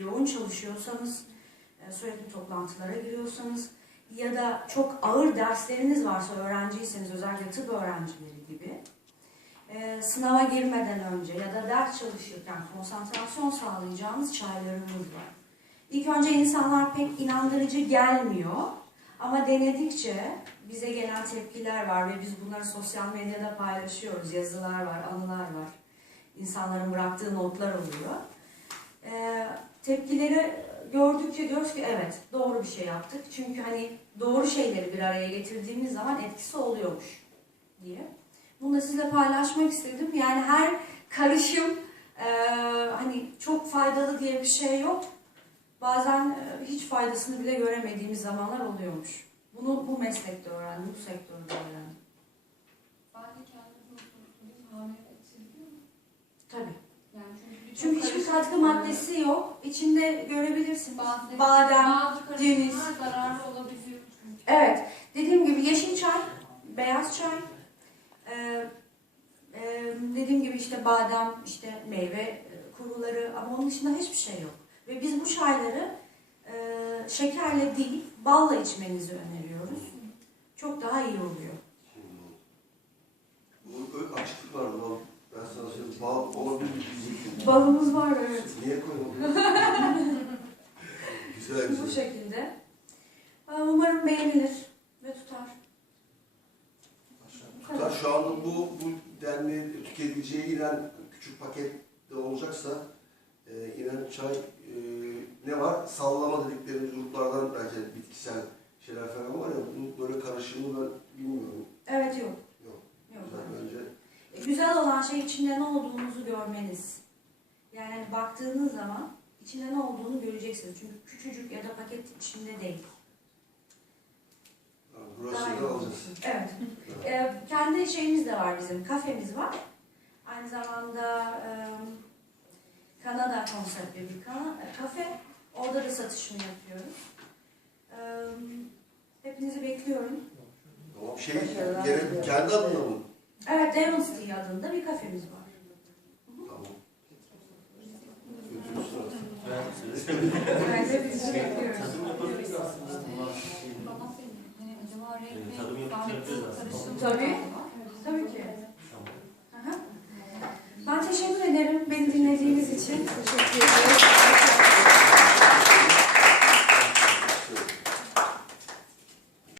yoğun çalışıyorsanız, e, sürekli toplantılara giriyorsanız ya da çok ağır dersleriniz varsa öğrenciyseniz özellikle tıp öğrencileri gibi e, sınava girmeden önce ya da ders çalışırken konsantrasyon sağlayacağınız çaylarımız var. İlk önce insanlar pek inandırıcı gelmiyor ama denedikçe bize gelen tepkiler var ve biz bunları sosyal medyada paylaşıyoruz. Yazılar var, anılar var. İnsanların bıraktığı notlar oluyor. Ee, tepkileri gördükçe diyoruz ki evet doğru bir şey yaptık. Çünkü hani doğru şeyleri bir araya getirdiğimiz zaman etkisi oluyormuş diye. Bunu da sizinle paylaşmak istedim. Yani her karışım e, hani çok faydalı diye bir şey yok. Bazen e, hiç faydasını bile göremediğimiz zamanlar oluyormuş. Bunu bu meslekte öğrendim, bu sektörde öğrendim. Ben de kendimi unuttum. Hamile etkiliyor mu? Tabii. Yani çünkü hiçbir katkı maddesi yok. İçinde görebilirsiniz. Bazı, Badem, karışımlar ceviz. zararlı olabiliyor. Evet. Dediğim gibi yeşil çay, beyaz çay, e, e, dediğim gibi işte badem, işte meyve e, kuruları ama onun dışında hiçbir şey yok. Ve biz bu çayları e, şekerle değil, balla içmenizi öneriyoruz. Çok daha iyi oluyor. Balımız var evet. Niye koymadın? güzel Bu güzel. şekilde. E, Umarım beğenilir ve tutar. Bu. Tutar şu anda bu, bu denli tüketiciye inen küçük pakette olacaksa e, inen çay e, ne var? Sallama dediklerimiz gruplardan belki bitkisel şeyler falan var ya bunun böyle karışımı ben bilmiyorum. Evet yok. Yok. Yok. Güzel bence. E, Güzel olan şey içinde ne olduğunuzu görmeniz. Baktığınız zaman içinde ne olduğunu göreceksiniz. Çünkü küçücük ya da paket içinde değil. Ha, Daha iyi olacaksınız. Evet. E, kendi şeyimiz de var bizim. Kafemiz var. Aynı zamanda e, Kanada konseptli bir kana, e, kafe. Orada da satışını yapıyoruz. E, hepinizi bekliyorum. Tamam şey gene kendi adına mı? Evet, Devon Tea adında bir kafemiz var. Tamam. Götürürsün artık. Evet, hepinizi bekliyoruz. Tadım yapabiliriz aslında. Tadım aslında. Tabii. Tabii ki. Tamam. Aha. Ben teşekkür ederim beni dinlediğiniz için. Teşekkür ederim.